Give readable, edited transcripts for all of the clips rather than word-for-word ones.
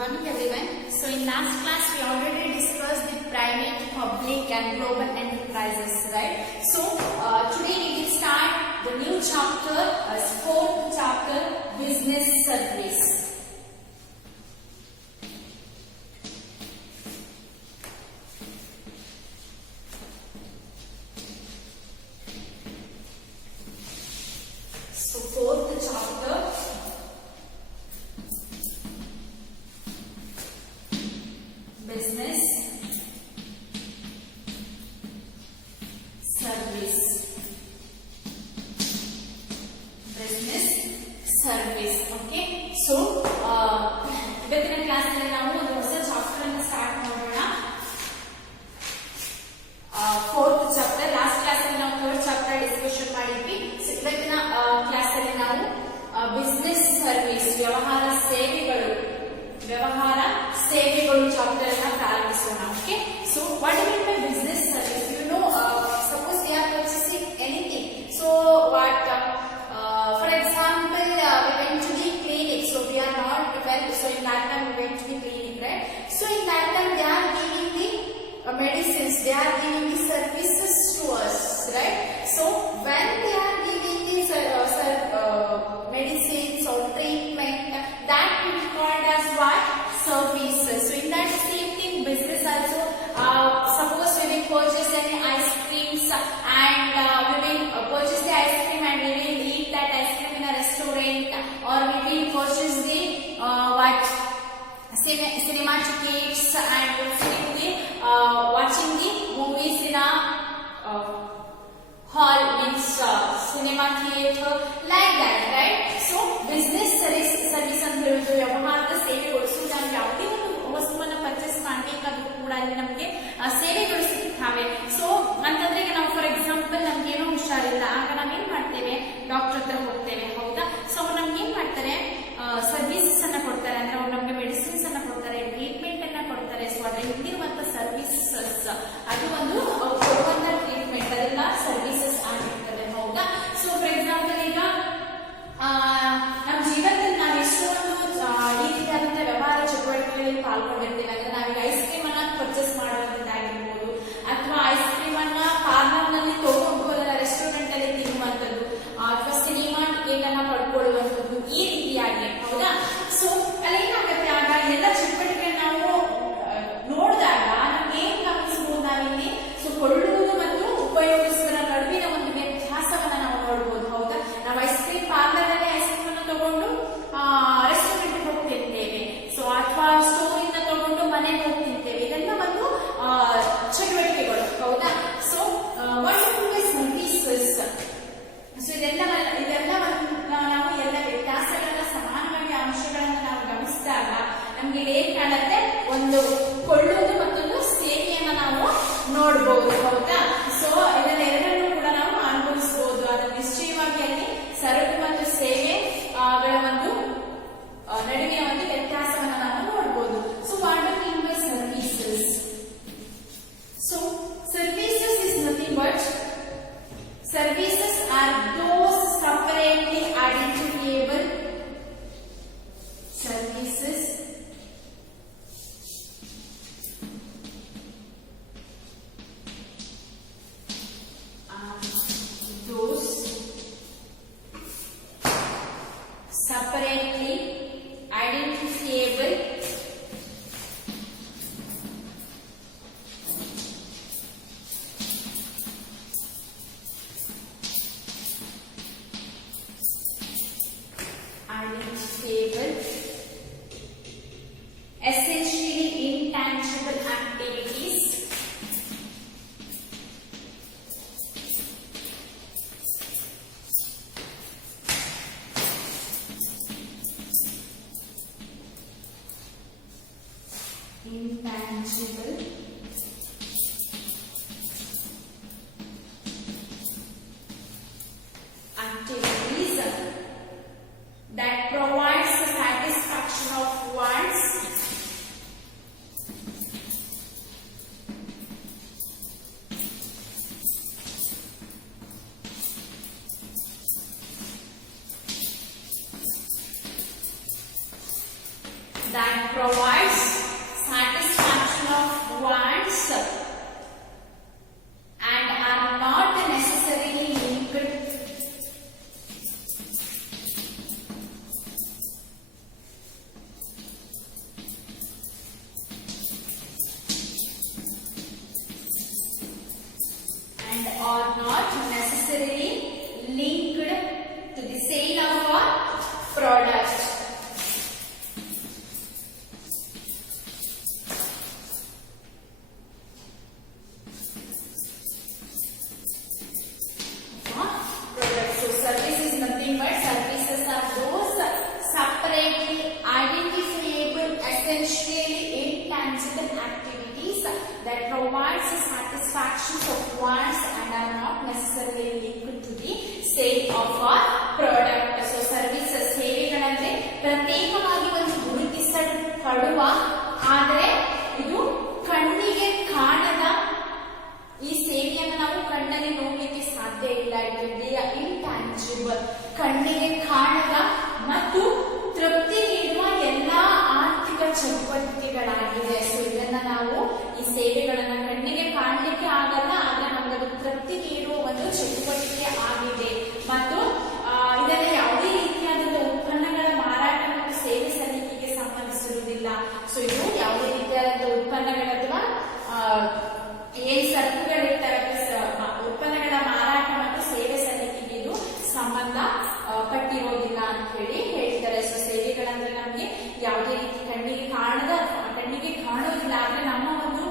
morning everyone. So in last class we already discussed the private, public and global enterprises, right? So today we will start the new chapter, fourth chapter, business service. So fourth chapter, business service. Business service. Okay. So ಇವತ್ತಿನ ಕ್ಲಾಸ್ ನಲ್ಲಿ ನಾವು ಒಂದು ಹೊಸ ಚಾಪ್ಟರ್ ಅನ್ನು ಸ್ಟಾರ್ಟ್ ಮಾಡೋಣ. Fourth chapter. Last class ಅಲ್ಲಿ ನಾವು third chapter discussion ಮಾಡಿದ್ವಿ. ಸೊ ಇವತ್ತಿನ ಕ್ಲಾಸ್ ಅಲ್ಲಿ ನಾವು ಬಿಸಿನೆಸ್ ಸರ್ವಿಸ್, ವ್ಯವಹಾರ ಸೇವೆಗಳು ಚಾಪ್ಟರ್ ಅನ್ನು ಪ್ರಾರಂಭಿಸೋಣ. Okay. So what do mean by business service? You know, suppose we are purchasing anything. So what, for example, we went to the clinic. So we are not well. So in that time we went to the clinic, right? So in that time they are giving the medicines. They are giving the services to us, right? So when they are giving the medicines or treatment, that will be called as what? Services. So in that same thing, business also. Suppose we will purchase any ice creams and we will purchase the ice cream and we will eat that ice cream in a restaurant, or we will purchase the cinema tickets and watching the movies in a hall, means cinema theater, like that, right? So business service ಅಂತ ಹೇಳಿದ್ರೆ ವ್ಯವಹಾರದ ಸೇವೆಗಳು. ಸೊ ನಾವು ಯಾವುದೇ ಒಂದು ವಸ್ತುವನ್ನು ಪರ್ಚೇಸ್ ಮಾಡಬೇಕಾದ್ರೂ ಕೂಡ ಅಲ್ಲಿ ನಮಗೆ ಸೇವೆಗಳು ಸಿಗ್ತವೆ. ಸೊ ಅಂತಂದ್ರೆ ಈಗ ನಾವು ಫಾರ್ ಎಕ್ಸಾಂಪಲ್ ನಮ್ಗೆ ಏನೋ ಹುಷಾರಿಲ್ಲ, ಆಗ ನಾವೇನ್ ಮಾಡ್ತೇವೆ, ಡಾಕ್ಟರ್ ಹತ್ರ ಹೋಗ್ತೇವೆ, ಹೌದಾ? ಸೊ ಅವ್ರು ನಮ್ಗೆ ಏನ್ ಮಾಡ್ತಾರೆ, ಸರ್ವಿಸಸ್ ಅನ್ನ ಕೊಡ್ತಾರೆ. ಅಂದ್ರೆ ಅವ್ರು ನಮ್ಗೆ ಮೆಡಿಸಿನ್ಸ್ ಅನ್ನ ಕೊಡ್ತಾರೆ, ಟ್ರೀಟ್ಮೆಂಟ್ ಅನ್ನ ಕೊಡ್ತಾರೆ. ಸೊ ಅದ್ರ ಹಿಂದಿರುವಂತ ಸರ್ವಿಸಸ್, ಅದು ಒಂದು ಕೊಡುವಂತ ಟ್ರೀಟ್ಮೆಂಟ್, ಅದೆಲ್ಲ ಸರ್ವಿಸಸ್ ಆಗಿರ್ತದೆ, ಹೌದಾ? ಸೊ ಫಾರ್ ಎಕ್ಸಾಂಪಲ್ ಈಗ ನಮ್ಮ ಜೀವನದಲ್ಲಿ ನಾವು ಎಷ್ಟೊಂದು ಈ ರೀತಿಯಾದಂತಹ ವ್ಯವಹಾರ ಚಟುವಟಿಕೆಗಳಲ್ಲಿ ಪಾಲ್ಗೊಂಡಿರ್ತೇವೆ. ಅಂದ್ರೆ ನಾವೀಗ ಐಸ್ ಕ್ರೀಮ್ ಅನ್ನ ಪರ್ಚೇಸ್ ಮಾಡುವಂತದ್ದಾಗಿರ್ಬೋದು, ಅಥವಾ ಐಸ್ ಕ್ರೀಮ್ ಅನ್ನ ಪಾರ್ಲರ್ ನಲ್ಲಿ ತಗೊಂಡು ಅದನ್ನ ರೆಸ್ಟೋರೆಂಟ್ ಅಲ್ಲಿ ತಿನ್ನುವಂಥದ್ದು, ಅಥವಾ ಸಿನಿಮಾ ಟಿಕೆಟ್ ಅನ್ನ ಪಡ್ಕೊಳ್ಳುವಂಥದ್ದು, ಈ ರೀತಿಯಾಗಿ, ಹೌದಾ? ಸೊ ಅಲ್ಲಿ ಏನಾಗುತ್ತೆ, ಆಗ ಎಲ್ಲ ಚಟುವಟಿಕೆ ನಾವು ನೋಡಿದಾಗ ನಮ್ಗೆ ಏನ್ ಗಮನಿಸಬಹುದು ನಾವಿಲ್ಲಿ? ಸೊ ಕೊಳ್ಳುವುದು ಮತ್ತು ಉಪಯೋಗಿಸುವುದರ ನಡುವಿನ ಒಂದು ವ್ಯತ್ಯಾಸವನ್ನ ನಾವು ನೋಡಬಹುದು, ಹೌದಾ? ನಾವು ಐಸ್ ಕ್ರೀಮ್ ಪಾರ್ಲರ್ ಅಲ್ಲಿ ಐಸ್ ಕ್ರೀಮ್ ಅನ್ನು ತಗೊಂಡು ರೆಸ್ಟೋರೆಂಟ್ ಹೋಗ್ತಿರ್ತೇವೆ, ಸೊ ಅಥವಾ ಸ್ಟೋರ್ ಇಂದ ತಗೊಂಡು ಮನೆಗೆ ಹೋಗ್ತಿರ್ತೇವೆ. ಇದೆಲ್ಲ ಒಂದು ಚಟುವಟಿಕೆಗಳು, ಹೌದಾ? So services. ಸೊ ಇದೆಲ್ಲ ನಾವು ಎಲ್ಲ ವ್ಯತ್ಯಾಸಗಳನ್ನ, ಸಮಾನವಾಗಿ ಅಂಶಗಳನ್ನ ನಾವು ಗಮನಿಸಿದಾಗ ನಮ್ಗೆ ಏನ್ ಕಾಣುತ್ತೆ, ಒಂದು ಕೊಳ್ಳುವುದು ಮತ್ತೊಂದು ಸೇವೆಯನ್ನ ನಾವು ನೋಡಬಹುದು, ಹೌದಾ? ಸೊ ಇದನ್ನೆರಡನ್ನು ಕೂಡ ನಾವು ಅನುಭವಿಸಬಹುದು. ಅದನ್ನು ನಿಶ್ಚಯವಾಗಿ ಅಲ್ಲಿ ಸರಕು ಮತ್ತು ಸೇವೆಗಳ ಒಂದು ನಡುವಿನ ಒಂದು ವ್ಯತ್ಯಾಸವನ್ನು ನಾವು ನೋಡಬಹುದು. So what do mean by services? So services is nothing but services are those separately identifiable services are those separately identifiable essentially intangible activities that provides the satisfaction of one's that provides satisfaction of wants and are not necessarily linked to the sale of a product. So service is nothing but services are those separately identifiable, essentially intangible activities that provides satisfaction of wants and are not necessarily linked to the sale of a product. So services ಸೇವೆಗಳಂದ್ರೆ ಪ್ರತ್ಯೇಕವಾಗಿ ಒಂದು ಗುರುತಿಸಲ್ಪಡುವ ಆದರೆ ಇದು ಕಣ್ಣಿಗೆ ಕಾಣದ ಈ ಸೇವೆಯನ್ನು ನಾವು ಕಣ್ಣಲ್ಲಿ ನೋಡಲಿಕ್ಕೆ ಸಾಧ್ಯ ಇಲ್ಲ. ಇಂಟ್ಯಾಂಜಿಬಲ್, ಕಣ್ಣಿಗೆ ಕಾಣದ ಮತ್ತು ತೃಪ್ತಿ ನೀಡುವ ಎಲ್ಲಾ ಆರ್ಥಿಕ ಚಟುವಟಿಕೆಗಳಾಗಿದೆ. ಸೊ ಇದನ್ನ ನಾವು ಈ ಸೇವೆಗಳನ್ನ ಕಣ್ಣಿಗೆ ಕಾಣಲಿಕ್ಕೆ ಆಗಲ್ಲ, ಆದ್ರೆ ನಮಗದು ತೃಪ್ತಿ ನೀಡುವ ಒಂದು ಚಟುವಟಿಕೆ ಆಗಿದೆ. ಮತ್ತು ಇದರ ಯಾವುದೇ ರೀತಿಯಾದ ಉತ್ಪನ್ನಗಳ ಮಾರಾಟ ಮತ್ತು ಸೇವೆ ಸಲ್ಲಿಕೆಗೆ ಸಂಬಂಧಿಸಿರುವುದಿಲ್ಲ. ಸೊ ಇದು ಯಾವುದೇ ರೀತಿಯಾದ ಉತ್ಪನ್ನಗಳ ಅಥವಾ ಏನ್ ಸರಕುಗಳಿರ್ತವೆ ಉತ್ಪನ್ನಗಳ ಮಾರಾಟ ಮತ್ತು ಸೇವೆ ಸಲ್ಲಿಕೆಗೆ ಇದು ಸಂಬಂಧ ಪಟ್ಟಿರೋದಿಲ್ಲ ಅಂತ ಹೇಳಿ ಹೇಳ್ತಾರೆ. ಸೊ ಸೇವೆಗಳಂದ್ರೆ ನಮ್ಗೆ ಯಾವುದೇ ರೀತಿ ಕಣ್ಣಿಗೆ ಕಾಣೋದಿಲ್ಲ, ಆದ್ರೆ ನಮ್ಮ ಒಂದು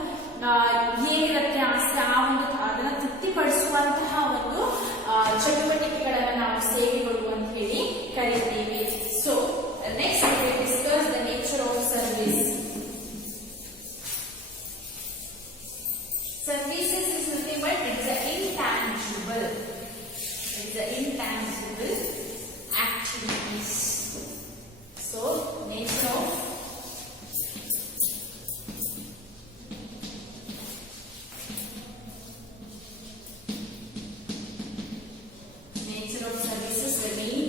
ಏನಿರುತ್ತೆ ಆಸೆ ಆ ಒಂದು ಅದನ್ನ ತೃಪ್ತಿಪಡಿಸುವಂತಹ ಒಂದು ಚಟುವಟಿಕೆಗಳನ್ನ ನಾವು ಸೇವೆಗಳು ಅಂತ ಹೇಳಿ ಕರೀತೀವಿ. So next we discuss the nature of service. Services is nothing but it's an intangible activities. So nature of services, the main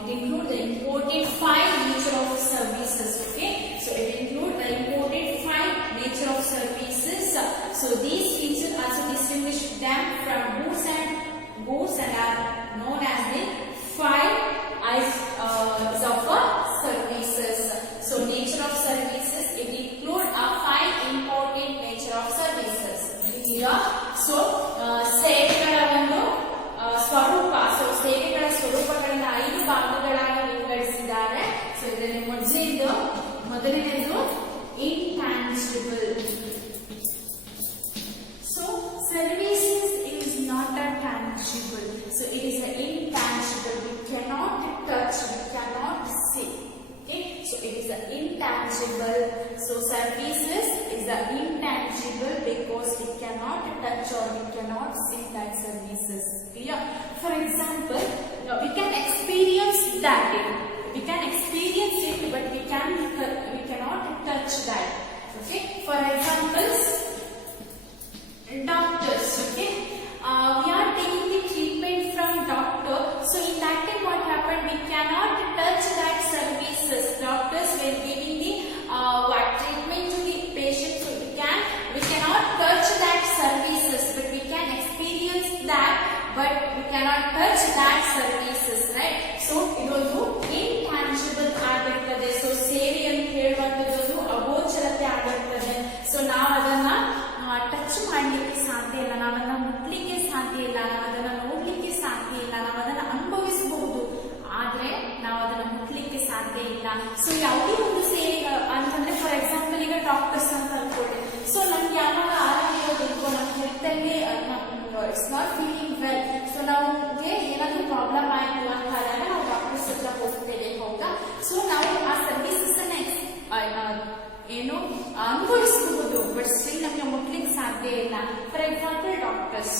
it include the important 5 nature of services. Okay, so it include the important 5 nature of services. So these features also distinguish them from goods and are known as the 5 I's of services. So nature of services, it include a 5 important nature of services. Here, so ಸೇವೆಗಳ ಒಂದು ಸ್ವರೂಪ, ಸೊ ಸೇವೆಗಳ ಸ್ವರೂಪಗಳನ್ನ 5 ಭಾಗಗಳಾಗಿ ವಿಂಗಡಿಸಿದ್ದಾರೆ. ಸೊ ಇದರಲ್ಲಿ ಮೊದಲನೇದು intangible. So services is not a tangible, so it is an intangible. We cannot touch, we cannot see. Okay, so it is an intangible. So services is an intangible because we cannot touch or we cannot see that services. Clear? For example, we can experience that. We can experience it, but we cannot touch that. Okay, for examples, doctors. Okay, we are taking the treatment from doctor. So in that time, what happened? We cannot touch that services. Doctors were giving the treatment to the patient. So we cannot touch that services, but we can experience that, but we cannot touch that services, right? So ಇದೊಂದು intangible ಆಗಿರ್ತದೆ. ಸೊ ಸೇವೆ ಅಂತ ಹೇಳುವಂತದ್ದು ಅಗೋಚರತೆ ಆಗಿರ್ತದೆ. ಸೊ ನಾವು ಅದನ್ನ ಟಚ್ ಮಾಡಲಿಕ್ಕೆ ಸಾಧ್ಯ ಇಲ್ಲ, ನಾವು ಅದನ್ನ ಮುಟ್ಲಿಕ್ಕೆ ಸಾಧ್ಯ ಇಲ್ಲ, ನಾವು ಅದನ್ನ ನೋಡ್ಲಿಕ್ಕೆ ಸಾಧ್ಯ ಇಲ್ಲ, ನಾವು ಅದನ್ನ ಅನುಭವಿಸಬಹುದು, ಆದ್ರೆ ನಾವು ಅದನ್ನ ಮುಟ್ಲಿಕ್ಕೆ ಸಾಧ್ಯ ಇಲ್ಲ. ಸೊ ಯಾವುದೇ ಒಂದು ಸೇವೆ ಅಂತಂದ್ರೆ ಫಾರ್ ಎಕ್ಸಾಂಪಲ್ ಈಗ ಡಾಕ್ಟರ್ಸ್ ಅಂತ ಅನ್ಕೊಳ್ಳಿ. ಸೊ ನಮ್ಗೆ ಯಾವಾಗ ಆರೋಗ್ಯ ಇರೋದಿಲ್ವೋ, ನಮ್ಮ ಹೆಲ್ತ್ ಅಲ್ಲಿ it's not feeling well, so ನಮ್ಗೆ ಏನಾದ್ರೂ ಪ್ರಾಬ್ಲಮ್ ಆಯ್ತು ಅಂತ ಆದಾಗ ನಾವು ಡಾಕ್ಟರ್ಸ್ ಹತ್ರ ಹೋಗ್ತೇವೆ, ಹೌದಾ? ಸೊ ನಾವು ಆ ಸರ್ವಿಸಸ್ ಅನ್ನ ಏನು ಅನುಭವಿಸಬಹುದು, ಬಟ್ ಸ್ಟಿಲ್ ನಮ್ಗೆ ಮುಟ್ಲಿಕ್ಕೆ ಸಾಧ್ಯ ಇಲ್ಲ. For example doctors.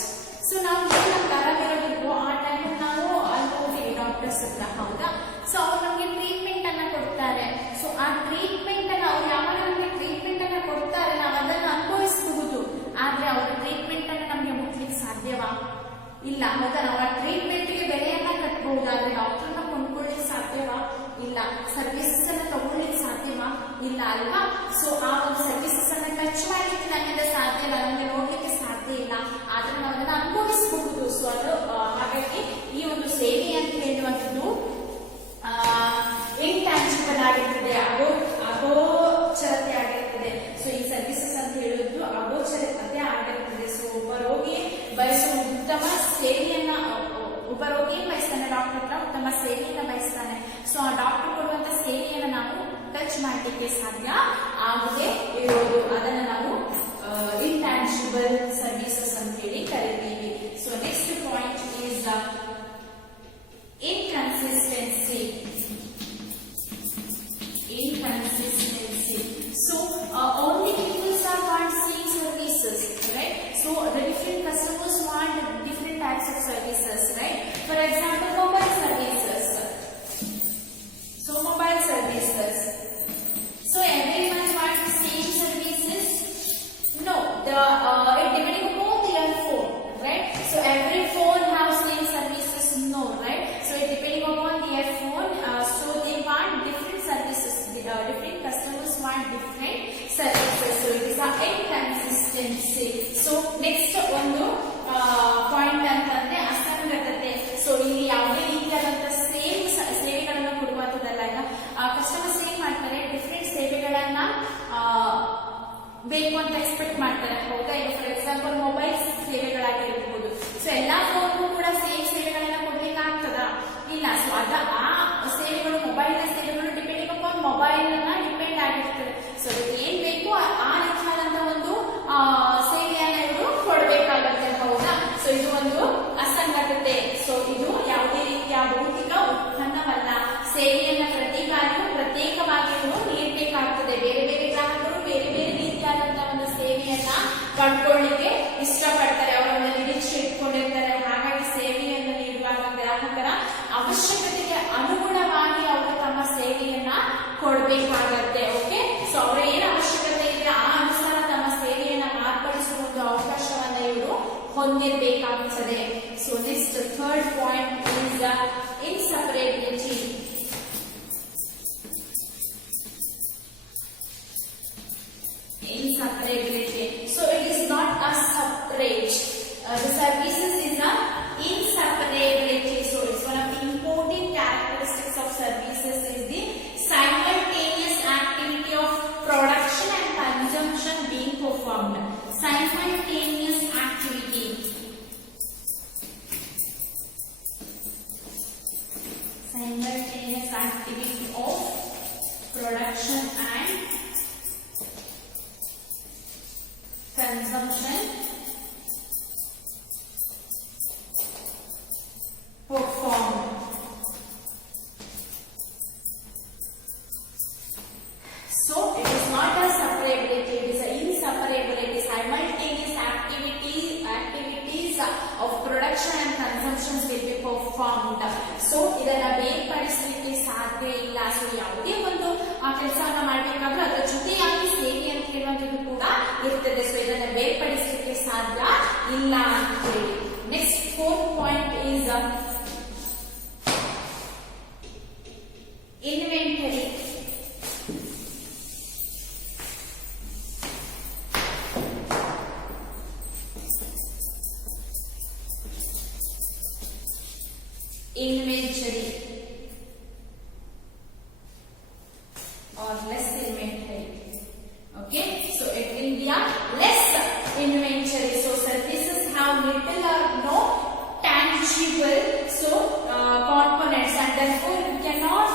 ಸೊ ನಾವು ನಮ್ಗೆ ಆರಾಮಿರೋದಿಲ್ವೋ ಆ ಟೈಮ್ ನಾವು ಅಲ್ಲಿ ಹೋಗ್ತೀವಿ ಡಾಕ್ಟರ್ಸ್ ಹತ್ರ, ಹೌದಾ? ಸೊ ಅವ್ರು ನಮ್ಗೆ ಟ್ರೀಟ್ಮೆಂಟ್ ಅನ್ನ ಕೊಡ್ತಾರೆ. ಸೊ ಆ ಟ್ರೀಟ್ಮೆಂಟ್ ಅನ್ನ ಅವ್ರು ಯಾವಾಗ ನಮ್ಗೆ ಟ್ರೀಟ್ಮೆಂಟ್ ಅನ್ನ ಕೊಡ್ತಾರೆ, ನಾವು ಅದನ್ನ ಅನುಭವಿಸಬಹುದು, ಆದ್ರೆ ಅವ್ರ ಟ್ರೀಟ್ಮೆಂಟ್ ಅನ್ನ ನಮ್ಗೆ ಮುಟ್ಲಿಕ್ಕೆ ಸಾಧ್ಯವಾ? ಇಲ್ಲ, ಹೌದಾ? ನಾವು ಆ ಟ್ರೀಟ್ಮೆಂಟ್ಗೆ ಬೆಲೆಯನ್ನ ಕಟ್ಟಬಹುದಾದ್ರೆ ಡಾಕ್ಟರ್ನ ಕೊಂಡ್ಕೊಳ್ಳಿಕ್ಕೆ ಸಾಧ್ಯವಾ? ಇಲ್ಲ. ಸರ್ವಿಸಸ್ ಅನ್ನ ತಗೊಳ್ಳಿಕ್ಕೆ ಸಾಧ್ಯವಾ? ಇಲ್ಲ ಅಲ್ವಾ. ಸೊ ಆ ಒಂದು ಸರ್ವಿಸಸ್ ಅನ್ನ ಟಚ್ ಮಾಡ್ಲಿಕ್ಕೆ ನಮ್ಮಿಂದ ಸಾಧ್ಯ ಇಲ್ಲ, ನಮಗೆ ನೋಡ್ಲಿಕ್ಕೆ ಸಾಧ್ಯ ಇಲ್ಲ, ಆದ್ರೆ ನಾವು ಅದನ್ನ ಅನುಭವಿಸಬಹುದು. ಸೊ ಅದು ಹಾಗಾಗಿ ಈ ಒಂದು ಸೇವೆ ಅಂತ ಹೇಳುವಂಥದ್ದು ಇಂಟ್ಯಾಂಜಿಬಲ್ ಆಗಿರ್ತದೆ, ಅಗೋಚರತೆ ಆಗಿರ್ತದೆ. ಸೊ ಈ ಸರ್ವಿಸಸ್ ಅಂತ ಹೇಳುವುದು ಅಗೋಚರತೆ ಆಗಿರ್ತದೆ. ಸೊ ಒಬ್ಬ ರೋಗಿ ಬಯಸುವ ಉತ್ತಮ ಸೇವೆಯನ್ನ, ಒಬ್ಬ ರೋಗಿ ಏನ್ ಬಯಸ್ತಾನೆ, ಡಾಕ್ಟರ್ ಹತ್ರ ಉತ್ತಮ ಸೇವೆಯನ್ನ ಬಯಸ್ತಾನೆ. ಸೊ ಆ ಡಾಕ್ಟರ್ ಕೊಡುವಂತ ಸೇವೆಯನ್ನ ನಾವು ಟಚ್ ಮಾಡ್ಲಿಕ್ಕೆ ಸಾಧ್ಯ ಆಗದೆ ಇರೋದು, ಅದನ್ನ ನಾವು ಇಂಟ್ಯಾಂಜಿಬಲ್ ಸರ್ವಿಸಸ್ ಅಂತ ಹೇಳಿ ಕರಿತೀವಿ. So next point is inconsistency. So only people want same services, right? So the different customers want different types of services, right? For example, mobile services. So everyone wants the same services? No, it depending upon their phone, right? So every phone has same services? No, right? So it depending upon their phone. So they want different services. Different customers want different services. So it is an inconsistency. So next ಒಂದು ಪಾಯಿಂಟ್ ಅಂತಂದ್ರೆ ಅಸಂಗತತೆ. ಸೊ ಇಲ್ಲಿ ಯಾವುದೇ ರೀತಿಯಾದಂತಹ ಸೇವೆಗಳನ್ನ ಕೊಡುವಂತದ್ದಲ್ಲ. ಈಗ ಕಸ್ಟಮರ್ಸ್ ಏನ್ ಮಾಡ್ತಾರೆ, ಡಿಫ್ರೆಂಟ್ ಸೇವೆಗಳನ್ನ ಬೇಕು ಅಂತ ಎಕ್ಸ್ಪೆಕ್ಟ್ ಮಾಡ್ತಾರೆ, ಹೌದಾ? ಈಗ ಫಾರ್ ಎಕ್ಸಾಂಪಲ್ ಮೊಬೈಲ್ ಸೇವೆಗಳಾಗಿರಬಹುದು. ಸೊ ಎಲ್ಲಾ ಫೋನ್ಗೂ ಕೂಡ ಸೇಮ್ ಸೇವೆಗಳನ್ನ ಕೊಡ್ಬೇಕಾಗ್ತದ? ಇಲ್ಲ. ಸೊ ಆ ಸೇವೆಗಳು, ಮೊಬೈಲ್ ಸೇವೆಗಳು ಡಿಪೆಂಡಿಂಗ್ ಅಪಾನ್ ಮೊಬೈಲ್ ಡಿಪೆಂಡ್ ಆಗಿರ್ತದೆ. ಸೊ ಅದಕ್ಕೆ ಏನ್ ಬೇಕು ಆ ರೀತಿಯಾದಂತಹ ಒಂದು ಸೇವೆಯನ್ನ ಇವರು ಕೊಡಬೇಕಾಗತ್ತೆ, ಹೌದಾ? ಸೊ ಇದು ಒಂದು ಅಸಂಗತತೆ. ಸೊ ಇದು ಯಾವುದೇ ರೀತಿಯ ಭೌತಿಕ ಉತ್ಪನ್ನವಲ್ಲ. ಸೇವೆಯನ್ನ ಪ್ರತಿ ಕಾರ್ಯವು ಪ್ರತ್ಯೇಕವಾಗಿ ನೀಡಬೇಕಾಗ್ತದೆ. ಬೇರೆ ಬೇರೆ ಗ್ರಾಹಕರು ಬೇರೆ ಬೇರೆ ರೀತಿಯಾದಂತಹ ಒಂದು ಸೇವೆಯನ್ನ ಪಡ್ಕೊಳ್ಳಿಕ್ಕೆ ಇಷ್ಟಪಡ್ತಾರೆ, ಅವರನ್ನ ನಿರೀಕ್ಷೆ ಇಟ್ಕೊಂಡಿರ್ತಾರೆ. ಹಾಗಾಗಿ ಸೇವೆಯನ್ನು ನೀಡುವಾಗ ಗ್ರಾಹಕರ ಅವಶ್ಯಕತೆಗೆ ಅನುಗುಣವಾಗಿ ಅವರು ತಮ್ಮ ಸೇವೆಯನ್ನ ಕೊಡಬೇಕಾಗತ್ತೆ. ಓಕೆ. ಸೊ ಅವರ ಏನ್ ಅವಶ್ಯಕತೆ ಇದೆ ಆ ಅನುಸಾರ ತಮ್ಮ ಸೇವೆಯನ್ನ ಮಾರ್ಪಡಿಸುವ ಒಂದು ಅವಕಾಶವನ್ನ ಇವರು ಹೊಂದಿರಬೇಕಾಗುತ್ತದೆ. So next third point is inseparability. So it is not a separate. The services is a inseparability. So it's one of the important characteristics of services is the simultaneous activity of production and consumption being performed. Simultaneous activity. Simultaneous activity of production and consumption performed. So it is not a separability, it is an inseparability. Simultaneous activities of production and consumption will be performed. So ಇದನ್ನ ಬೇರ್ಪಡಿಸಲಿಕ್ಕೆ ಸಾಧ್ಯ ಇಲ್ಲ. ಸೊ ಯಾವುದೇ ಒಂದು ಕೆಲಸವನ್ನ ಮಾಡಬೇಕಾದ್ರೂ ಅದರ ಜೊತೆಯಾಗಿ ಸೇವೆ ಅಂತ ಹೇಳುವಂಥದ್ದು ಕೂಡ ಇರ್ತದೆ. ಸೊ ಇದನ್ನ ಬೇರ್ಪಡಿಸಲಿಕ್ಕೆ ಸಾಧ್ಯ ಇಲ್ಲ ಅಂತ ಹೇಳಿ. Next fourth point is inventory. Inventory or less inventory. Okay, so it will be a less inventory. So services have little or no tangible components, and therefore you cannot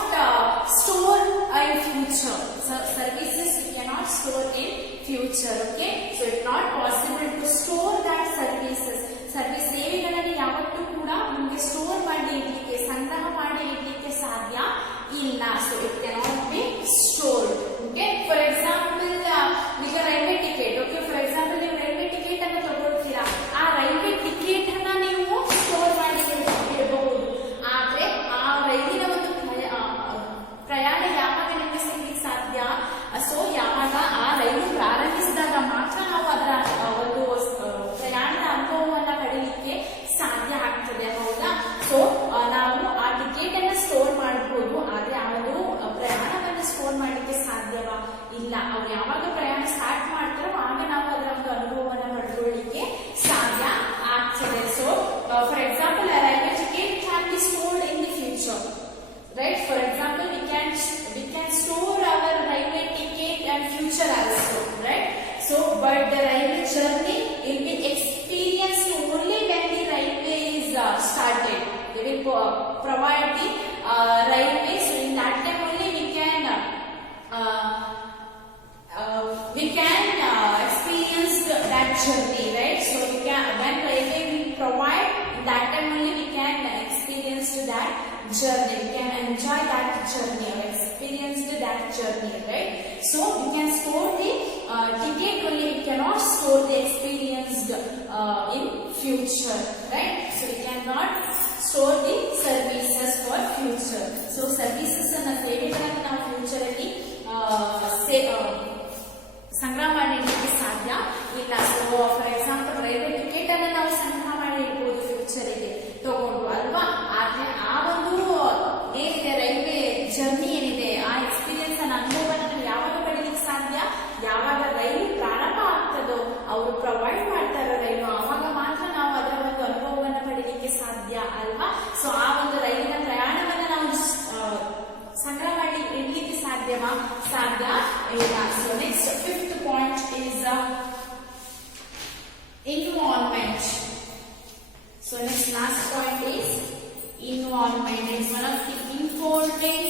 store in future. So services you cannot store in future. Okay, so it's not possible to store that services. Service ಸೇವೆಗಳನ್ನು ಯಾವತ್ತೂ ಕೂಡ ನಿಮಗೆ ಸ್ಟೋರ್ ಮಾಡಿ ಇಡ್ಲಿಕ್ಕೆ, ಸಂಗ್ರಹ ಮಾಡಿ ಇಡ್ಲಿಕ್ಕೆ ಸಾಧ್ಯ ಇಲ್ಲ. So it cannot be stored. Okay, for example ಈಗ railway ticket. Okay, for example ನೀವು ರೈಲ್ವೆ ಟಿಕೆಟ್ ಅನ್ನು ತಗೊಳ್ತೀರಾ, ಆ ರೈಲ್ವೆ ಟಿಕೆಟ್ ಅನ್ನ ನೀವು ಸ್ಟೋರ್ ಮಾಡಿ ಇಡಬಹುದು. ಆದ್ರೆ ಆ ರೈಲಿನ ಒಂದು ಪ್ರಯಾಣ ಯಾವಾಗ ನಿಮಗೆ ಸಿಗ್ಲಿಕ್ಕೆ ಸಾಧ್ಯ? ಸೊ ಯಾವಾಗ ಆ ರೈಲು ಪ್ರಾರಂಭಿಸಿದಾಗ ಮಾತ್ರ ನಾವು ಅದರ ಒಂದು ಪ್ರಯಾಣದ ಅನುಭವವನ್ನ ಪಡೆಯಲಿಕ್ಕೆ provide the railway. So in that time only we can experience that journey, right? So we can, when railway we provide, that time only we can experience that journey, we can enjoy that journey or experience that journey, right? So we can store the ticket only, we cannot store the experienced in future, right? So we cannot store the services for future. So services and ಸೇವೆಗಳನ್ನು ನಾವು ಫ್ಯೂಚರ್ ಅಲ್ಲಿ ಸಂಗ್ರಹ ಮಾಡಿ ಇಡಲಿಕ್ಕೆ ಸಾಧ್ಯ ಇಲ್ಲ. So for example railway ticket ಅನ್ನು ನಾವು ಸಂಗ್ರಹ ಮಾಡಿ ಇಡಬಹುದು ಫ್ಯೂಚರ್ ಗೆ ತಗೊಂಡು ಅಲ್ವಾ. ಆದ್ರೆ ಆ ಒಂದು ಏನಿದೆ ರೈಲ್ವೆ ಜರ್ನಿ ಏನಿದೆ ಆ ಎಕ್ಸ್ಪೀರಿಯನ್ಸ್ ಅನ್ನ ಅನುಭವವನ್ನು ನಾವು ಯಾವಾಗ ಪಡೀಲಿಕ್ಕೆ ಸಾಧ್ಯ, ಯಾವಾಗ ರೈಲು ಪ್ರಾರಂಭ ಆಗ್ತದೋ, ಅವರು ಪ್ರೊವೈಡ್ ಮಾಡ್ತಾರೋ ರೈಲು, ಆವಾಗ ಮಾತ್ರ ನಾವು ಅದರ ಒಂದು ಅನುಭವವನ್ನು ಪಡೀಲಿಕ್ಕೆ ಸಾಧ್ಯ ಅಲ್ವಾ. ಸೊ ಆ ಒಂದು ರೈಲಿನ ಪ್ರಯಾಣವನ್ನ ನಾವು ಸಂಗ್ರಹ ಮಾಡಿ ಇಡ್ಲಿಕ್ಕೆ ಸಾಧ್ಯವಾ? ಸಾಧ್ಯ ಇಲ್ಲ. So next fifth point is environment. So next last point is environment. It's one of the important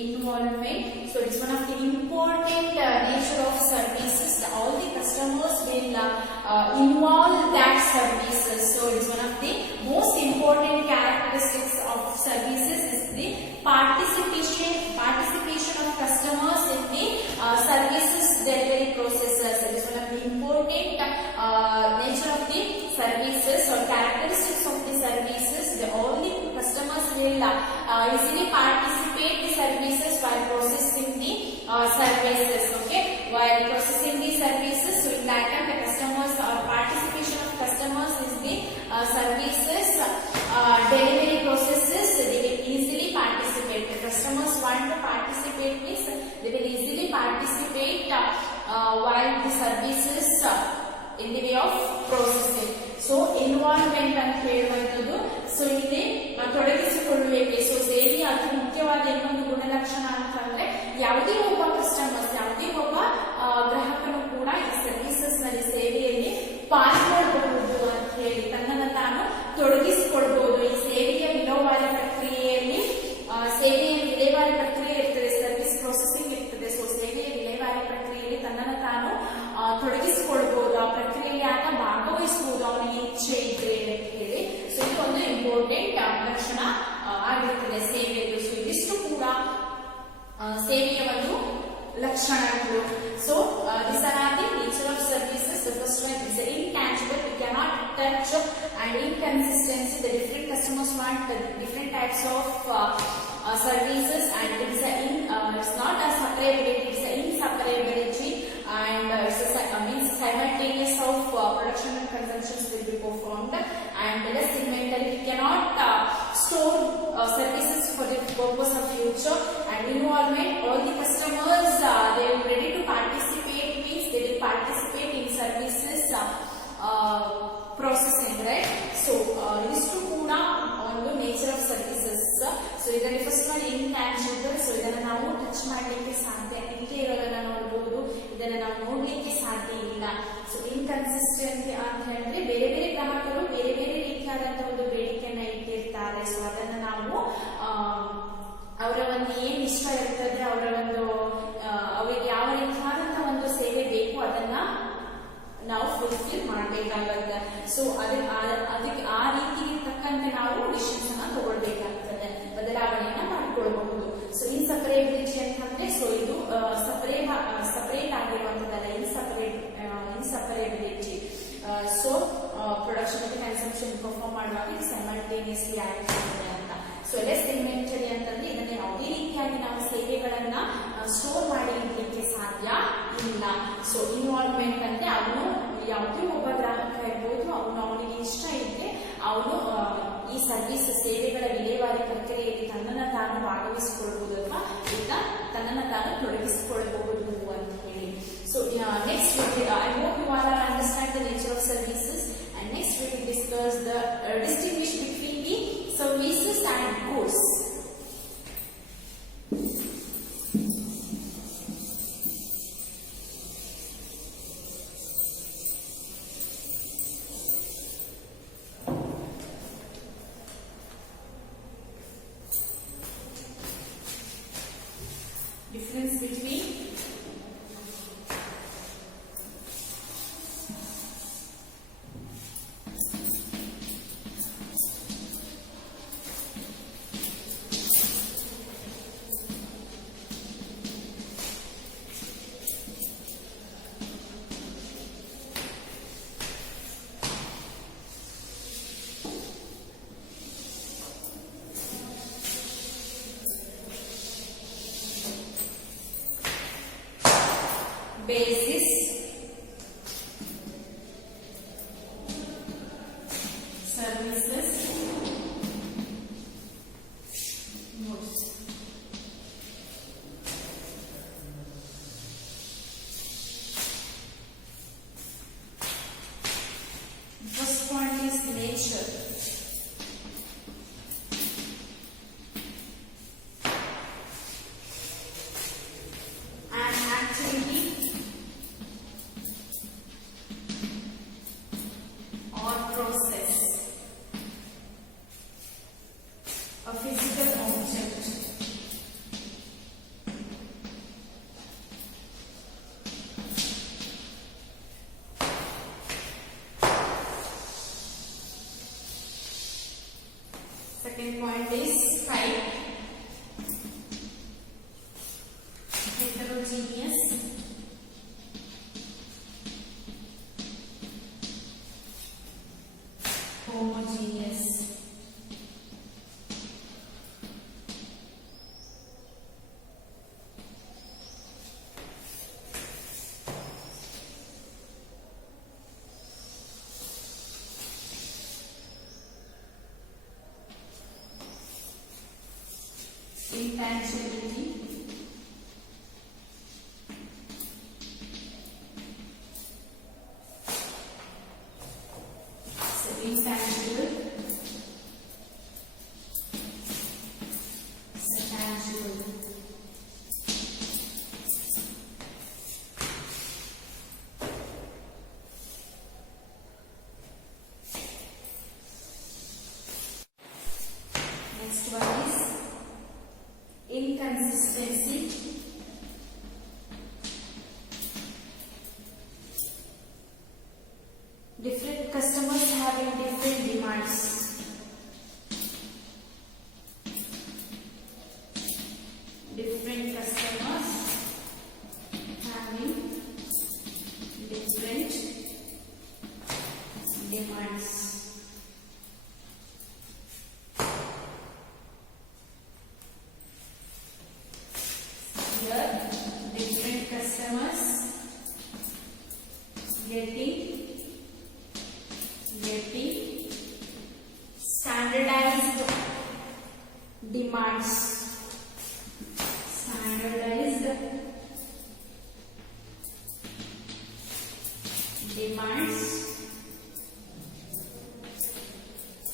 environment. So it's one of the important nature of services. All the customers will involve that services. So it's one of the most important characteristics of services is the participation of customers in the services delivery processes. It is one of the important nature of the services or characteristics of the services. All the customers will easily participate the services while processing the services. Okay, while processing the services, so in that time the customers participation of customers is the services delivery processes. They will easily participate. The customers want to participate means they will easily participate while the services in the way of processing. So environment ಅಂತ ಹೇಳುವಂಥದ್ದು. ಸೊ ಇಲ್ಲಿ ತೊಡಗಿಸಿಕೊಳ್ಳುವಿಕೆ. ಸೊ ಸೇವೆಯ ಅತಿ ಮುಖ್ಯವಾದ ಇನ್ನೊಂದು ಗುಣಲಕ್ಷಣ ಅಂತಂದ್ರೆ ಯಾವುದೇ ಒಬ್ಬ ಕಸ್ಟಮರ್ಸ್, ಯಾವುದೇ ಒಬ್ಬ ಗ್ರಾಹಕನು ಕೂಡ ಈ ಸರ್ವಿಸಸ್ ನಲ್ಲಿ ಸೇವೆಯಲ್ಲಿ ಪಾಲ್ಗೊಳ್ಳಬಹುದು ಅಂತ ಹೇಳಿ ತನ್ನನ್ನು ತಾನು ತೊಡಗಿಸಿಕೊಳ್ಬಹುದು. ಈ ಸೇವೆಯ ವಿಲೇವಾರಿ ಪ್ರಕ್ರಿಯೆಯಲ್ಲಿ ಸೇವೆಯ ವಿಲೇವಾರಿ ಪ್ರಕ್ರಿಯೆ ಇರ್ತದೆ, ಸರ್ವಿಸ್ ಪ್ರೊಸೆಸಿಂಗ್ ಇರ್ತದೆ. ಸೊ ಸೇವೆಯ ವಿಲೇವಾರಿ ಪ್ರಕ್ರಿಯೆಯಲ್ಲಿ ತನ್ನನ್ನು ತಾನು ತೊಡಗಿಸಿಕೊಳ್ಬಹುದು, ಆ ಪ್ರಕ್ರಿಯೆಯಲ್ಲಿ ಆತ ಭಾಗವಹಿಸಬಹುದು ಅವನಿಗೆ ಇಚ್ಛೆ ಇದ್ರೆ ಅಂತ ಹೇಳಿ. ಸೊ ಇದು ಒಂದು ಇಂಪಾರ್ಟೆಂಟ್ ಲಕ್ಷಣ ಆಗಿರುತ್ತದೆ ಸೇವೆಯದು. ಸೊ ಇದಿಷ್ಟು ಕೂಡ ಸೇವೆಯ ಒಂದು ಲಕ್ಷಣಗಳು. So these are the nature of services. The first one is the intangible. We cannot touch and inconsistency. The different customers want the different types of services, and it's not a separability, it's an inseparability, and it's a means simultaneous of production and consumptions will be performed, and less inventory. We cannot store services for the purpose of future. And involvement, all the customers they will ready to participate means they will participate in services processing, right? So ಇದಿಷ್ಟು ಕೂಡ ಒಂದು nature of services. So ಇದರಲ್ಲಿ first one intangible. So ಇದನ್ನ ನಾವು ಟಚ್ ಮಾಡಲಿಕ್ಕೆ ಸಾಧ್ಯ ಇಲ್ಲದೆ ಇರೋದನ್ನ ನೋಡಬಹುದು, ಇದನ್ನ ನಾವು ನೋಡ್ಲಿಕ್ಕೆ ಸಾಧ್ಯ ಇಲ್ಲ. ಸೊ ಇನ್ಕನ್ಸಿಸ್ಟೆನ್ಸಿ ಅಂತ ಹೇಳಿದ್ರೆ ಬೇರೆ ಬೇರೆ ಗ್ರಾಹಕರು ಬೇರೆ ಬೇರೆ ರೀತಿಯಾದಂತಹ ಒಂದು ಬೇಡಿಕೆಯನ್ನ ಇಟ್ಟಿರ್ತಾರೆ. ಸೊ ಅದನ್ನ ನಾವು ಅವರ ಒಂದು ಏನ್ ಇಷ್ಟ ಇರ್ತದೆ, ಅವರ ಒಂದು ಅವರಿಗೆ ಯಾವ ರೀತಿಯಾದಂತಹ ಒಂದು ಸೇವೆ ಬೇಕು ಅದನ್ನ ನಾವು ಫುಲ್ಫಿಲ್ ಮಾಡಬೇಕಾಗತ್ತೆ. ಸೊ ಅದಕ್ಕೆ ಆ ರೀತಿಗೆ ತಕ್ಕಂತೆ ನಾವು ಡಿಸಿಷನ್ಸ್ ಅನ್ನ ತಗೊಳ್ಬೇಕಾಗ್ತದೆ, ಬದಲಾವಣೆಯನ್ನ ಮಾಡಿಕೊಳ್ಬಹುದು. ಸೊ ಇನ್ಸಪರೇಬಿಲಿಟಿ ಅಂತಂದ್ರೆ ಸೊ ಇದು ಸಪರೇಟ್ ಆಗಿರುವಂತದ್ದಲ್ಲ, ಇನ್ಸಪರೇಬಿಲಿಟಿ. ಸೊ ಪ್ರೊಡಕ್ಷನ್ ಮತ್ತು ಕನ್ಸಂಪ್ಷನ್ ಪರ್ಫಾರ್ಮ್ ಮಾಡುವಾಗ ಇದು ಸೈಮಲ್ಟೇನಿಯಸ್ಲಿ ಆಗಿರ್ತದೆ ಅಂತ. ಸೊ ಲೆಸ್ ಇನ್ವೆಂಟರಿ ಅಂತಂದ್ರೆ ಇದನ್ನ ಯಾವುದೇ ರೀತಿಯಾಗಿ ನಾವು ಸೇವೆಗಳನ್ನ ಸ್ಟೋರ್ ಮಾಡಿ ಇಡ್ಲಿಕ್ಕೆ ಸಾಧ್ಯ ಇಲ್ಲ. ಸೊ ಇನ್ವಾಲ್ವ್ಮೆಂಟ್ ಅಂದ್ರೆ ಅವನು ಯಾವುದೇ ಒಬ್ಬ ಗ್ರಾಹಕ ಇರ್ಬೋದು, ಅವನಿಗೆ ಇಷ್ಟ ಇದ್ರೆ ಅವನು ಈ ಸರ್ವಿಸ್ ಸೇವೆಗಳ ವಿಲೇವಾರಿ ಪ್ರಕ್ರಿಯೆಯಲ್ಲಿ ತನ್ನನ್ನು ತಾನು ಭಾಗವಹಿಸಿಕೊಳ್ಳಬಹುದು ಅಥವಾ ಇಲ್ಲ ತನ್ನನ್ನು ತಾನು ತೊಡಗಿಸಿಕೊಳ್ಳಬಹುದು ಅಂತ ಹೇಳಿ. So next I hope you all understand the nature of services, and next we will discuss the distinguish between the services and goods. Difference between basis, services, goods. First point is nature. An activity or process, a physical object. Second point is type. Heterogeneous, homogeneous. Intangibility, so intangible, so tangible. Next one is inconsistency, different customers having different demands. Different customers having different demands. Here, different customers getting standardized demands. Standardized demands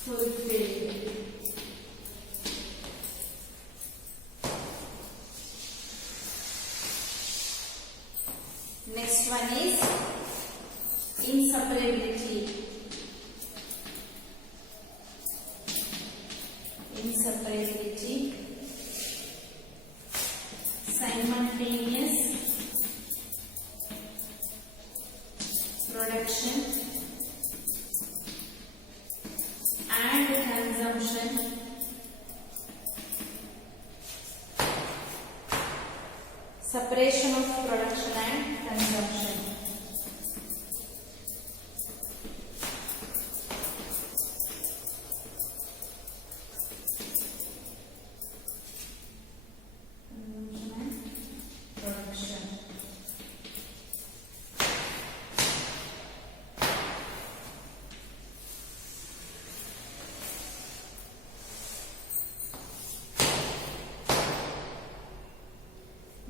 fulfilled. Next one is inseparability. Inseparability, simultaneous production and consumption. Separation of production and consumption.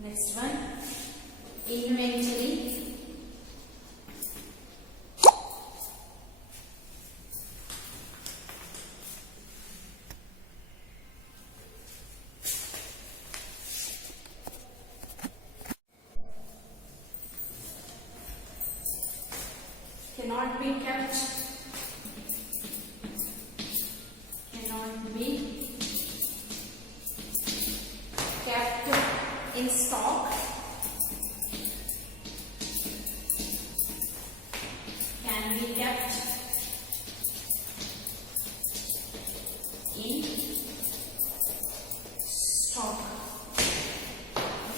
Next one, inventory, cannot be kept, cannot be kept in stock, can be kept in stock.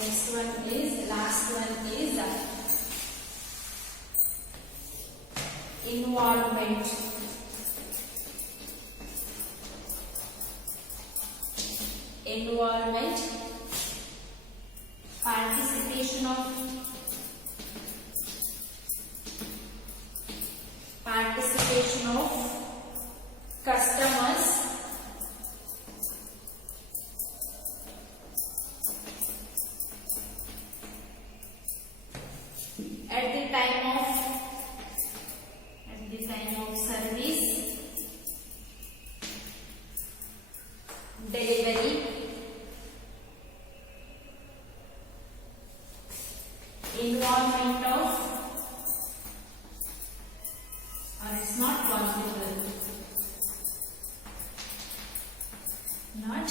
Next one is, last one is involvement. Involvement, participation of customers at the time of service delivery. Involvement of, or it's not possible, not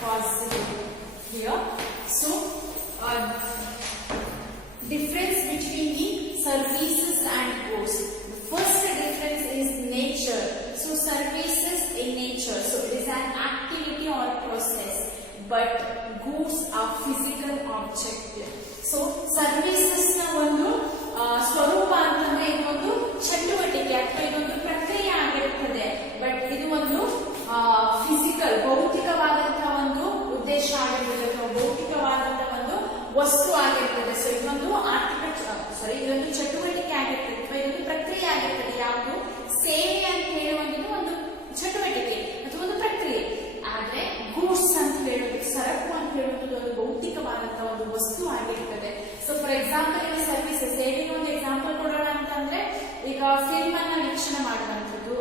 possible here. So difference between the services and goods. The first difference is nature. So services in nature, so it is an activity or process, but goods are physical object. So services ನ ಒಂದು ಸ್ವರೂಪ ಅಂತಂದ್ರೆ ಇದು ಒಂದು ಚಟುವಟಿಕೆ ಅಥವಾ ಇದೊಂದು ಪ್ರಕ್ರಿಯೆ ಆಗಿರುತ್ತದೆ, ಬಟ್ ಇದು ಒಂದು ಫಿಸಿಕಲ್ ಭೌತಿಕವಾದಂತಹ ಒಂದು ಉದ್ದೇಶ ಆಗಿರ್ತದೆ ಅಥವಾ ಭೌತಿಕವಾದಂತಹ ಒಂದು ವಸ್ತು ಆಗಿರ್ತದೆ. ಸೊ ಇದೊಂದು ಇದೊಂದು ಚಟುವಟಿಕೆ ಆಗಿರ್ತದೆ ಅಥವಾ ಇದೊಂದು ಪ್ರಕ್ರಿಯೆ ಆಗಿರ್ತದೆ. ಯಾವುದು ಸೇವೆ ಅಂತ ಹೇಳುವಂಥದ್ದು ಒಂದು ಚಟುವಟಿಕೆ ಅಥವಾ ಒಂದು ಪ್ರಕ್ರಿಯೆ. ಆದ್ರೆ ಗೂಡ್ಸ್ ಅಂತ ಹೇಳುವುದು, ಸರಕು ಅಂತ ಹೇಳುವುದು ಒಂದು ಭೌತಿಕವಾದಂತಹ ಒಂದು ವಸ್ತು ಆಗಿರ್ತದೆ. ಸೊ ಫಾರ್ ಎಕ್ಸಾಂಪಲ್ ಈಗ ಸರ್ವಿಸಸ್, ಸೇವೆಗೆ ಒಂದು ಎಕ್ಸಾಂಪಲ್ ಕೊಡೋಣ ಅಂತಂದ್ರೆ ಈಗ ಫಿಲ್ಮ್ ಅನ್ನ ವೀಕ್ಷಣೆ ಮಾಡುವಂಥದ್ದು.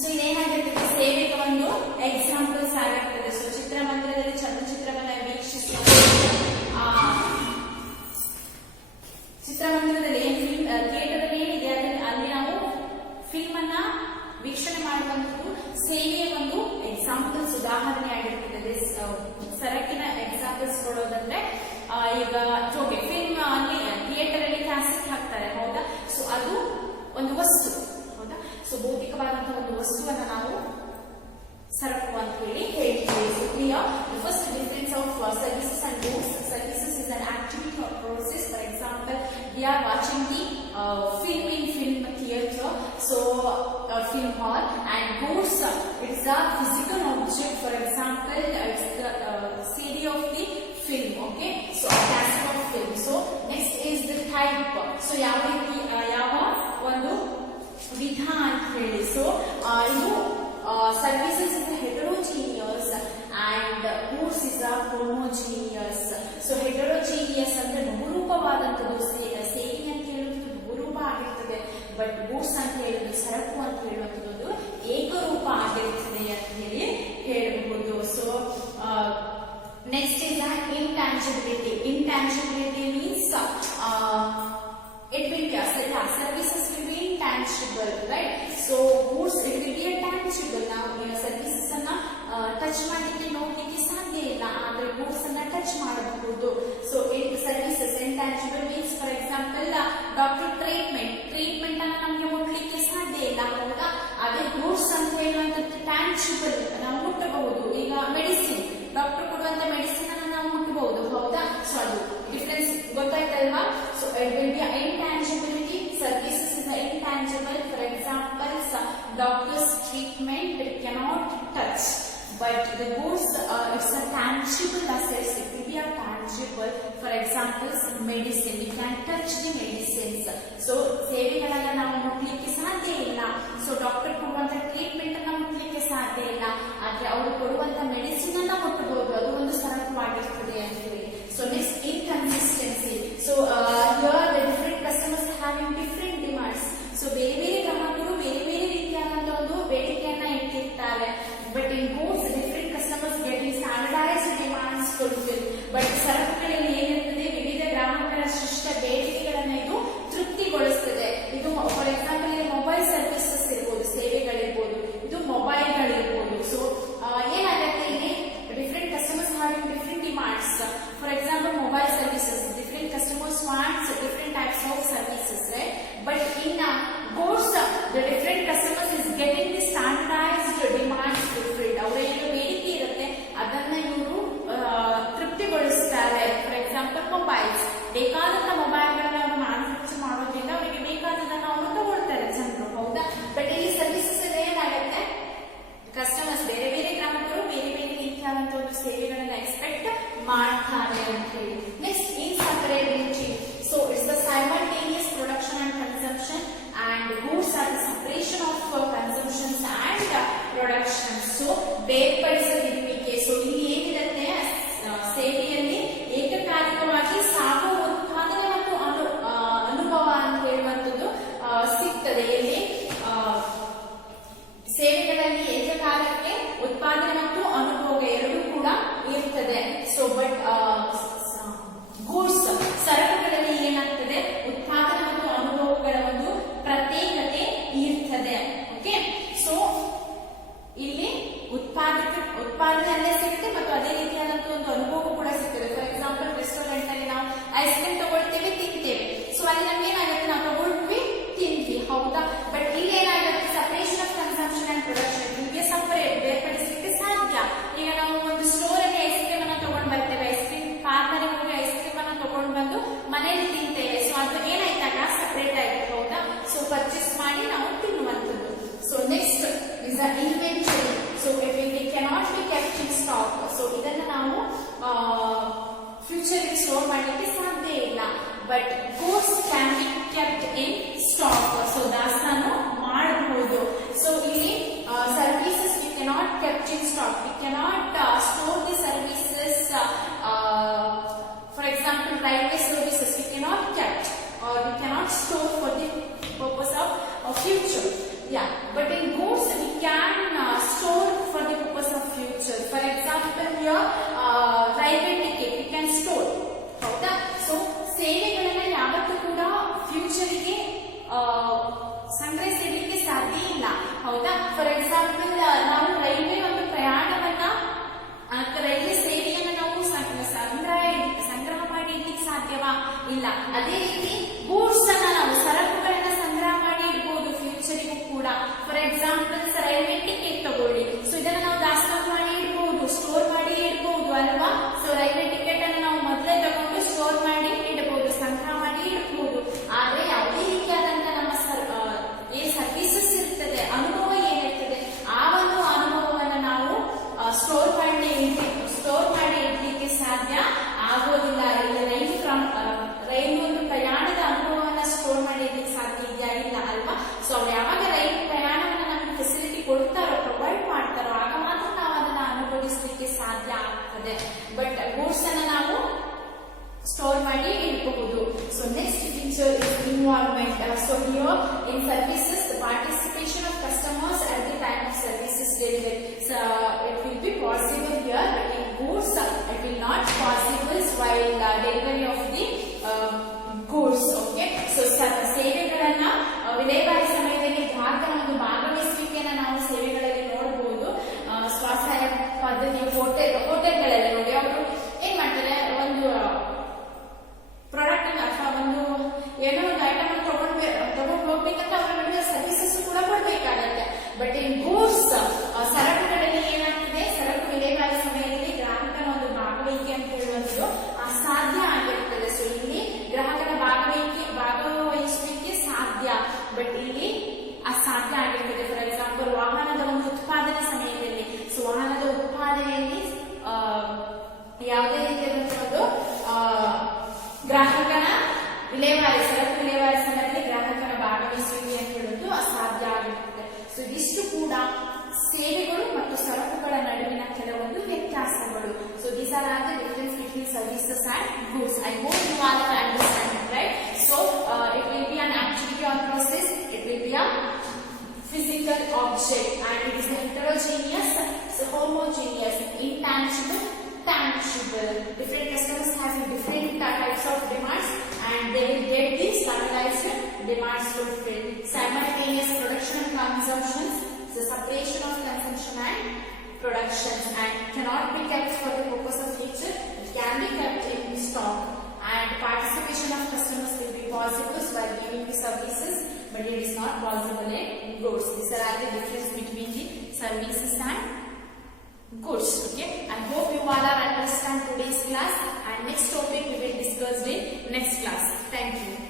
ಸೊ ಇದೇನಾಗಿರ್ತದೆ, ಸೇವೆಗೆ ಒಂದು ಎಕ್ಸಾಂಪಲ್ಸ್ ಆಗಿರ್ತದೆ. ಸೊ ಚಿತ್ರಮಂದಿರದಲ್ಲಿ ಚಲನಚಿತ್ರವನ್ನ ವೀಕ್ಷಿಸುವ, ಚಿತ್ರಮಂದಿರದಲ್ಲಿ ಫಿಲ್ಮ್ ಥಿಯೇಟರ್ ಅಲ್ಲಿ ಏನಿದೆ ಅಲ್ಲಿ ನಾವು ಫಿಲ್ಮ್ ಅನ್ನ ವೀಕ್ಷಣೆ ಮಾಡುವಂಥದ್ದು ಸೇವೆಯ ಒಂದು ಎಕ್ಸಾಂಪಲ್ಸ್, ಉದಾಹರಣೆ ಆಗಿರ್ತದೆ. ಸರಕಿನ ಎಕ್ಸಾಂಪಲ್ಸ್ ಕೊಡೋದಂದ್ರೆ ಈಗ ಫಿಲ್ಮ್ ಅಲ್ಲಿ ಥಿಯೇಟರ್ ಅಲ್ಲಿ ಕ್ಯಾಸೆಟ್ ಹಾಕ್ತಾರೆ, ಹೌದಾ? ಸೊ ಅದು ಒಂದು ವಸ್ತು, ಹೌದಾ? ಸೊ ಭೌತಿಕವಾದಂತಹ ಒಂದು ವಸ್ತುವನ್ನ ನಾವು ಸರಕು ಅಂತ ಹೇಳಿ ಹೇಳ್ತೀವಿ. So clear the first difference of services and goods. Services is an activity or process. For example, we are watching the film in film theater, so film hall, and goods, it is a physical object. For example, it's the CD of the film, okay? So a cassette of film. So next is the type. So ಯಾವ ಒಂದು ವಿಧ ಅಂತ ಹೇಳಿ. ಸೊ ಇದು services is heterogeneous and goods is a homogeneous. So heterogeneous ಅಂದ್ರೆ ಬಹುರೂಪವಾದಂತದ್ದು, ಸೇವೆ ಅಂತ ಹೇಳುವುದು ಬಹುರೂಪ ಆಗಿರ್ತದೆ, ಬಟ್ ಗೂಡ್ಸ್ ಅಂತ ಹೇಳುವುದು, ಸರಕು ಅಂತ ಹೇಳುವಂಥದ್ದು ಏಕರೂಪ ಆಗಿರ್ತದೆ ಅಂತ ಹೇಳಿ ಹೇಳಬಹುದು. So next is intangibility. Intangibility means it will be services will be intangible, right? So goods it will be a tangible. ನಾವು ಸರ್ವಿಸಸ್ ಅನ್ನ ಟಚ್ ಮಾಡಲಿಕ್ಕೆ ನೋಡ್ಲಿಕ್ಕೆ ಸಾಧ್ಯ ಇಲ್ಲ, ಆದ್ರೆ ಗೂಡ್ಸ್ ಅನ್ನ ಟಚ್ ಮಾಡಬಹುದು. So services intangible means, for example doctor treatment ಅನ್ನ ನಮ್ಗೆ ಮುಟ್ಲಿಕ್ಕೆ ಸಾಧ್ಯ ಇಲ್ಲ, ಹೌದಾ? ಅದೇ ಗೂಡ್ಸ್ ಅಂತ ಹೇಳುವಂಥದ್ದು ಟ್ಯಾಂಜಿಬಲ್, ನಾವು ಮುಟ್ಟಬಹುದು. ಈಗ ಮೆಡಿಸಿನ್, ಡಾಕ್ಟರ್ ಕೊಡುವಂತ ಮೆಡಿಸಿನ್ ಅನ್ನ ನಾವು ಮುಟ್ಟಬಹುದು, ಹೌದಾ? ಸೊ ಅದು ಡಿಫರೆನ್ಸ್ ಗೊತ್ತಾಯ್ತಲ್ವಾ? So it will be intangibility. Services is intangible. For example, doctor's treatment it cannot touch, but the goods it's a tangible assets. It will be a tangible. For example, medicine, we can touch the medicines. So ಸೇವೆಗಳನ್ನ ನಾವು ಮುಟ್ಲಿಕ್ಕೆ ಸಾಧ್ಯ ಇಲ್ಲ. So doctor ಕೊಡುವಂತ ಟ್ರೀಟ್ಮೆಂಟ್ ಅನ್ನ ಮುಟ್ಲಿಕ್ಕೆ ಸಾಧ್ಯ ಇಲ್ಲ, ಆದ್ರೆ ಅವರು ಕೊಡುವಂತ ಮೆಡಿಸಿನ್ ಅನ್ನ ಮುಟ್ಟಬಹುದು, ಅದು ಒಂದು ಸರಕವಾಗಿರ್ತದೆ ಅಂತ ಹೇಳಿ. So next inconsistency. So here the different customers having different demands. So ಬೇರೆ ಬೇರೆ ಗ್ರಾಹಕರು ಬೇರೆ ಬೇರೆ ರೀತಿಯಾದಂತಹ ಒಂದು ಬೇಡಿಕೆಯನ್ನ ಇಟ್ಟಿರ್ತಾರೆ, but in goods different customers getting standardised demands fulfil. But ಸರಕುಗಳಲ್ಲಿ ಏನಿರ್ತದೆ, ವಿವಿಧ ಗ್ರಾಹಕರ ಶಿಷ್ಟ ಬೇಡಿಕೆಗಳನ್ನ ಇದು ತೃಪ್ತಿಗೊಳಿಸ್ತದೆ. ಇದು ಫಾರ್ ಎಕ್ಸಾಂಪಲ್ ಇದು ಮೊಬೈಲ್ ಸರ್ವಿಸಸ್ ಇರ್ಬೋದು, ಸೇವೆಗಳಿರ್ಬೋದು, ಇದು ಮೊಬೈಲ್ಗಳಿರ್ಬೋದು. ಸೊ ಏನಾಗುತ್ತೆ, ಇಲ್ಲಿ ಮಾಡ್ತಾರೆ ಅಂತ ಹೇಳಿ. Next inseparability. So it's the simultaneous production and consumption and goods are the separation of consumptions and production. So ಬೇರ್ಪಡಿಸದಿರುವಿಕೆ. ಸೊ ಇಲ್ಲಿ ಏನಿರುತ್ತೆ, ಸೇವೆಯಲ್ಲಿ ಏಕಕಾಲಿಕವಾಗಿ ಸಾಗುವ ಉತ್ಪಾದನೆ ಮತ್ತು ಅನುಭವ ಅಂತ ಹೇಳುವಂಥದ್ದು ಸಿಗ್ತದೆ. ಇಲ್ಲಿ ಸೇವೆಗಳಲ್ಲಿ ಏಕಕಾಲಕ್ಕೆ ಉತ್ಪಾದನೆ ಮತ್ತು ಅನುಭವ ಎರಡೂ ಕೂಡ ಇರ್ತದೆ. ಸೊ ಬಟ್ ಗೂಡ್ಸ್ ಸರಕುಗಳಲ್ಲಿ ಏನಾಗ್ತದೆ, ಉತ್ಪಾದನೆ ಮತ್ತು ಅನುಭವಗಳ ಒಂದು ಪ್ರತ್ಯೇಕತೆ ಇರ್ತದೆ. ಓಕೆ, ಸೊ ಇಲ್ಲಿ ಉತ್ಪಾದನೆ ಅಲ್ಲೇ ಸಿಗುತ್ತೆ ಮತ್ತು ಅದೇ ರೀತಿಯಾದಂತ ಒಂದು ಅನುಭವ ಕೂಡ ಸಿಗ್ತದೆ. ಫಾರ್ ಎಕ್ಸಾಂಪಲ್, ರೆಸ್ಟೋರೆಂಟ್ ಅಲ್ಲಿ ನಾವು ಐಸ್ ಕ್ರೀಮ್ ತಗೊಳ್ತೇವೆ, ತಿಂತೇವೆ. ಸೊ ಅಲ್ಲಿ ನಮ್ಗೆ ಏನಾಗುತ್ತೆ, ನಾವು ತಗೊಳ್ತೀವಿ, ತಿಂತೀವಿ, ಹೌದಾ. ಬಟ್ ಇಲ್ಲಿ ಏನಾಗುತ್ತೆ, separation of consumption and production, ನಿಮಗೆ ಸಪರೇಟ್ ಬೇರ್ಪಡಿಸಲಿಕ್ಕೆ ಸಾಧ್ಯ. ಈಗ ನಾವು ಒಂದು ಸ್ಟೋರ್ ಅಲ್ಲಿ ಐಸ್ ಕ್ರೀಮ್ ಅನ್ನ ತಗೊಂಡ್ ಬರ್ತೇವೆ, ಐಸ್ ಕ್ರೀಮ್ ಪಾರ್ಲರ್ ಹೋಗಿ ಐಸ್ ಕ್ರೀಮ್ ಅನ್ನ ತಗೊಂಡ್ ಬಂದು ಮನೇಲಿ ತಿಂತೇವೆ. ಸೊ ಅದು ಏನಾಯ್ತಾಗ ಸಪರೇಟ್ ಆಯ್ತು, ಹೌದಾ. ಸೊ ಪರ್ಚೇಸ್ ಮಾಡಿ ನಾವು ತಿನ್ನುವಂಥದ್ದು. So next is the inventory. So it cannot be kept in stock. So ಇದನ್ನ ನಾವು ಫ್ಯೂಚರ್ ಸ್ಟೋರ್ ಮಾಡಲಿಕ್ಕೆ ಸಾಧ್ಯ ಇಲ್ಲ. But goods can be kept in stock. So ದಾಸ್ತಾನು ಮಾಡಬಹುದು. ಸೊ ಇಲ್ಲಿ services we cannot kept in stock. We cannot store the services. For example, railway services we cannot kept or we cannot store for the purpose of future. Yeah, but in goods we can store for the purpose of future. For example, here railway ticket we can store. ಹೌದಾ. ಸೊ ಸೇವೆಗಳನ್ನ ಯಾವತ್ತೂ ಕೂಡ ಫ್ಯೂಚರ್ಗೆ ಸಂಗ್ರಹಿಸಲಿಕ್ಕೆ ಸಾಧ್ಯ ಇಲ್ಲ, ಹೌದಾ. For example, ನಾವು ರೈಲ್ವೆ ಒಂದು ಪ್ರಯಾಣವನ್ನ, ರೈಲ್ವೆ ಸೇವೆಯನ್ನು ನಾವು ಸಂಗ್ರಹ ಮಾಡಿ ಇಡ್ಲಿಕ್ಕೆ ಸಾಧ್ಯವಾ ಇಲ್ಲ. ಅದೇ ರೀತಿ ಗೂಡ್ಸ್ ಅನ್ನ ನಾವು ಸರಕುಗಳನ್ನ ಸಂಗ್ರಹ ಮಾಡಿ ಇಡಬಹುದು ಫ್ಯೂಚರ್ಗೂ ಕೂಡ. ಫಾರ್ ಎಕ್ಸಾಂಪಲ್, ರೈಲ್ವೆ ಟಿಕೆಟ್ ತಗೊಳ್ಳಿ. ಸೊ ಇದನ್ನ ನಾವು ದಾಸ್ತಾನು ಮಾಡಿ ಇಡಬಹುದು, ಸ್ಟೋರ್ ಮಾಡಿ ಇಡಬಹುದು ಅಲ್ವಾ. ಸೊ ರೈಲ್ವೆ ಟಿಕೆಟ್ ಅನ್ನು ನಾವು ಮೊದಲೇ ತಗೊಂಡು ಸ್ಟೋರ್ ಮಾಡಿ ಇಡಬಹುದು, ಸಂಗ್ರಹ ಮಾಡಿ ಇಡಬಹುದು. ಆದ್ರೆ ಯಾವುದೇ ರೀತಿಯಾದಂತ ನಮ್ಮ ಏನ್ ಸರ್ವಿಸಸ್ ಇರ್ತದೆ, ಅನುಭವ ಏನಿರ್ತದೆ, ಆ ಒಂದು ಅನುಭವವನ್ನು ನಾವು ಸ್ಟೋರ್ ಮಾಡಿ ಇಡ್ಲಿಕ್ಕೆ ಸಾಧ್ಯ ಆಗೋದಿಲ್ಲ. ಇಲ್ಲಿ ರೈಲು ಒಂದು ಪ್ರಯಾಣದ ಅನುಭವವನ್ನ ಸ್ಟೋರ್ ಮಾಡಿ ಇಡ್ಲಿಕ್ಕೆ ಸಾಧ್ಯ ಇದೆಯಾ, ಇಲ್ಲ ಅಲ್ವಾ. ಸೊ ಅವ್ರು ಯಾವಾಗ ರೈಲು ಪ್ರಯಾಣವನ್ನ ನಮಗೆ ಫೆಸಿಲಿಟಿ ಕೊಡ್ತಾರೋ, ಪ್ರೊವೈಡ್ ಮಾಡ್ತಾರೋ, ಆಗ ಮಾತ್ರ ನಾವು ಅದನ್ನ ಅನುಭವಿಸಲಿಕ್ಕೆ ಸಾಧ್ಯ ಆಗ್ತದೆ. ಬಟ್ ಗೂಡ್ಸ್ ಅನ್ನ ನಾವು ಸ್ಟೋರ್ ಮಾಡಿ ಇಡಬಹುದು. So next feature is involvement. So here in services the participation of customers at the time of services delivery. So it will be possible here, but in goods it will not possible while delivery of the goods. Okay, so ಸೇವೆಗಳನ್ನ ವಿಲೇವಾರಿ ಸಮಯದಲ್ಲಿ ಗ್ರಾಹಕನ ಒಂದು ಭಾಗವಹಿಸುವಿಕೆಯನ್ನು ನಾವು ಸೇವೆಗಳಲ್ಲಿ ನೋಡಬಹುದು. ಸ್ವಸಹಾಯ ಪದ್ಧತಿ ಹೋಟೆಲ್ಗಳಲ್ಲಿ ನೋಡಿ, ಅವರು ಏನ್ ಮಾಡ್ತಾರೆ, ಒಂದು ಪ್ರಾಡಕ್ಟ್ ಅಥವಾ ಒಂದು ಏನೋ ಒಂದು ಐಟಮ್ ತಗೊಂಡು ಹೋಗ್ಬೇಕಂತ ಅವರ ನಡುವೆ ಸರ್ವಿಸಸ್ ಕೂಡ ಕೊಡ್ಬೇಕಾಗತ್ತೆ. ಬಟ್ ಇನ್ ಗೂಡ್ಸ್ ಸರಕುಗಳಲ್ಲಿ ಏನಾಗ್ತದೆ, ಸರಕು ವಿಲೇವಾರಿ ಸಮಯದಲ್ಲಿ ಗ್ರಾಹಕನ ಒಂದು ಭಾಗವಹಿಕೆ ಅಂತ ಹೇಳುವಂಥದ್ದು ಅಸಾಧ್ಯ ಆಗಿರ್ತದೆ. ಸೊ ಇಲ್ಲಿ ಗ್ರಾಹಕನ ಭಾಗವಹಿಸುವಿಕೆ ಸಾಧ್ಯ, ಬಟ್ ಇಲ್ಲಿ ಅಸಾಧ್ಯ ಆಗಿರ್ತದೆ. ಫಾರ್ ಎಕ್ಸಾಂಪಲ್, ವಾಹನದ ಒಂದು ಉತ್ಪಾದನೆ ಸಮಯದಲ್ಲಿ, ಸೊ ವಾಹನದ ಉತ್ಪಾದನೆಯಲ್ಲಿ ಯಾವುದೇ ರೀತಿಯಾದಂತಹ ಗ್ರಾಹಕನ ಸರಕು ವಿಲೇವಾರಿ ಸಮಯದಲ್ಲಿ ಗ್ರಾಹಕನ ಭಾಗವಹಿಸುವಿಕೆ ಅಂತ ಹೇಳುವುದು ಅಸಾಧ್ಯ ಆಗಿರುತ್ತದೆ. ಸೊ ಇದಿಷ್ಟು ಕೂಡ ಸೇವೆಗಳು ಮತ್ತು ಸರಕುಗಳ ನಡುವಿನ ಕೆಲವೊಂದು ವ್ಯತ್ಯಾಸಗಳು. So these are the difference between services and goods. I hope you all understand it, right. So it will be an activity or process. It will be a physical object and it is heterogeneous, so homogeneous, intangible, tangible. Different customers have different types of demands and they will get the standardized demands fulfilled. Simultaneous production and consumptions, the separation of consumption and productions, and cannot be kept for the purpose of future. It can be kept in stock, and participation of customers will be possible while giving the services, but it is not possible in goods. These are the difference between the services and goods. Okay, I hope you all are understand today's class, and next topic we will discuss in next class. Thank you.